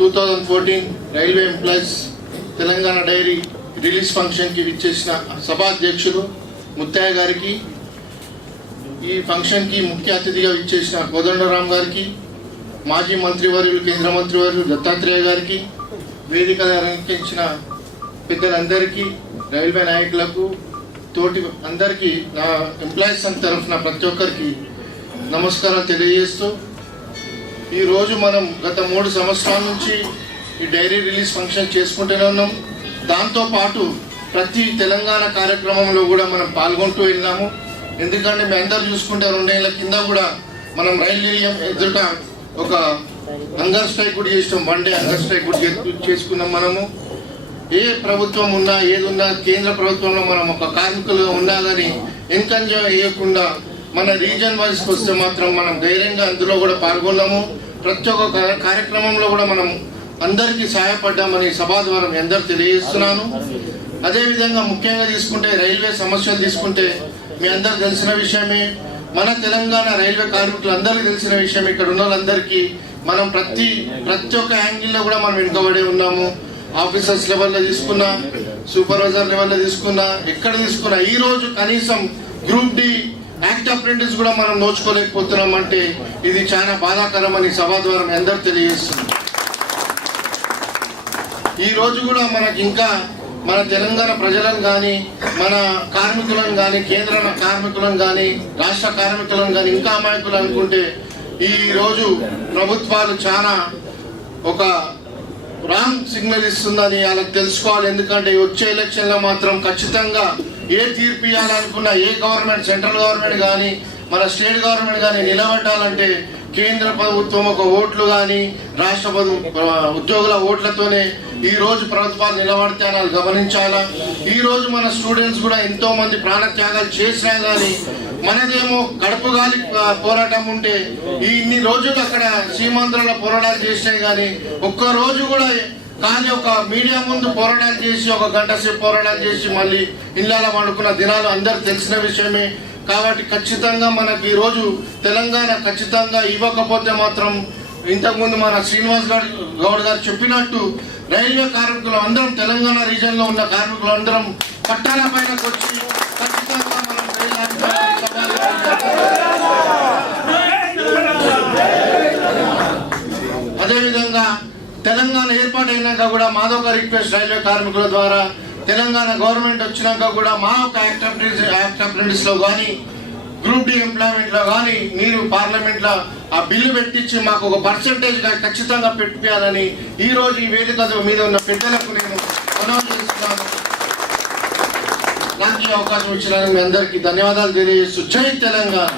2014 railway employees Telangana diary release ఫంక్షన్కి విచ్చేసిన సభాధ్యక్షులు ముత్తయ్య గారికి, ఈ ఫంక్షన్కి ముఖ్య అతిథిగా విచ్చేసిన కోదండరాం గారికి, మాజీ మంత్రివర్యులు కేంద్ర మంత్రివర్యులు దత్తాత్రేయ గారికి, వేదిక అలంకరించిన పెద్దలందరికీ, రైల్వే నాయకులకు, తోటి అందరికీ నా ఎంప్లాయీస్ తరఫున ప్రతి ఒక్కరికి నమస్కారం తెలియజేస్తూ, ఈరోజు మనం గత 3 సంవత్సరాల నుంచి ఈ డైరీ రిలీజ్ ఫంక్షన్ చేసుకుంటూనే ఉన్నాం. దాంతోపాటు ప్రతి తెలంగాణ కార్యక్రమంలో కూడా మనం పాల్గొంటూ వెళ్ళాము. ఎందుకంటే మేము అందరూ చూసుకుంటే 2 ఏళ్ల కింద కూడా మనం రైలు నిలయం ఎదుట ఒక హంగర్ స్ట్రైక్ కూడా చేసినాం. 1 డే హంగర్ స్ట్రైక్ కూడా చేసుకున్నాం. మనము ఏ ప్రభుత్వం ఉన్నా ఏది ఉన్నా కేంద్ర ప్రభుత్వంలో మనం ఒక కార్మికులుగా ఉన్నా కానీ ఎన్కంజ వేయకుండా మన రీజన్ వైజ్కి వస్తే మాత్రం మనం ధైర్యంగా అందులో కూడా పాల్గొన్నాము. ప్రతి ఒక్క కార్యక్రమంలో కూడా మనం అందరికీ సహాయపడ్డామని సభా ద్వారా మీ అందరు తెలియజేస్తున్నాను. అదేవిధంగా ముఖ్యంగా తీసుకుంటే రైల్వే సమస్యలు తీసుకుంటే మీ అందరు తెలిసిన విషయమే. మన తెలంగాణ రైల్వే కార్మికులు అందరికీ తెలిసిన విషయం. ఇక్కడ ఉన్న వాళ్ళందరికీ మనం ప్రతి ఒక్క యాంగిల్లో కూడా మనం వెనుకబడి ఉన్నాము. ఆఫీసర్స్ లెవెల్లో తీసుకున్నా, సూపర్వైజర్ లెవెల్లో తీసుకున్నా, ఎక్కడ తీసుకున్నా ఈ రోజు కనీసం గ్రూప్ డి యాక్ట్ అప్రెంటిస్ కూడా మనం నోచుకోలేకపోతున్నాం అంటే ఇది చాలా బాధాకరమని సభా ద్వారా మీ అందరూ తెలియజేస్తున్నాం. ఈ రోజు కూడా మనకి ఇంకా మన తెలంగాణ ప్రజలను కానీ, మన కార్మికులను కానీ, కేంద్ర కార్మికులను కానీ, రాష్ట్ర కార్మికులను కానీ ఇంకా అమాయకులు అనుకుంటే ఈ రోజు ప్రభుత్వాలు చాలా ఒక రాంగ్ సిగ్నల్ ఇస్తుందని వాళ్ళకి తెలుసుకోవాలి. ఎందుకంటే వచ్చే ఎలక్షన్లో మాత్రం ఖచ్చితంగా ఏ తీర్పు ఇవ్వాలనుకున్నా ఏ గవర్నమెంట్, సెంట్రల్ గవర్నమెంట్ కానీ మన స్టేట్ గవర్నమెంట్ కానీ నిలబెట్టాలంటే కేంద్ర ప్రభుత్వం ఒక ఓట్లు కానీ రాష్ట్ర ఉద్యోగుల ఓట్లతోనే ఈ రోజు ప్రభుత్వాలు నిలబడితే అని గమనించాలా. ఈ రోజు మన స్టూడెంట్స్ కూడా ఎంతో మంది ప్రాణత్యాగాలు చేసినా కానీ మనదేమో కడుపు గాలి పోరాటం ఉంటే ఇన్ని రోజులు అక్కడ సీమాంధ్రలో పోరాటాలు చేసినాయి కానీ ఒక్క రోజు కూడా కానీ ఒక మీడియా ముందు పోరాటాలు చేసి 1 గంట సేపు పోరాటాలు చేసి మళ్ళీ ఇళ్ళలో వండుకున్న దినాలు అందరు తెలిసిన విషయమే. కాబట్టి ఖచ్చితంగా మనకి ఈరోజు తెలంగాణ ఖచ్చితంగా ఇవ్వకపోతే మాత్రం ఇంతకుముందు మన శ్రీనివాస్ గౌడ్ గారు చెప్పినట్టు రైల్వే కార్మికులు అందరం తెలంగాణ రీజన్లో ఉన్న కార్మికులు అందరం పట్టాల పైనకు వచ్చి ఖచ్చితంగా మనం అదేవిధంగా తెలంగాణ ఏర్పాటైనాక కూడా మాదొక రిక్వెస్ట్ రైల్వే కార్మికుల ద్వారా తెలంగాణ గవర్నమెంట్ వచ్చినాక కూడా మా ఒక యాక్ట్ అప్రెంటిస్ లో కానీ గ్రూప్ డి ఎంప్లాయ్మెంట్ లో కానీ మీరు పార్లమెంట్ లో ఆ బిల్లు పెట్టించి మాకు ఒక పర్సంటేజ్ ఖచ్చితంగా పెట్టియాలని ఈ రోజు ఈ వేదిక మీద ఉన్న పెద్దలకు నేను మనవి చేస్తున్నాను. నాకు ఈ అవకాశం ఇచ్చినందుకు మీ అందరికీ ధన్యవాదాలు తెలియజేస్తూ జై తెలంగాణ.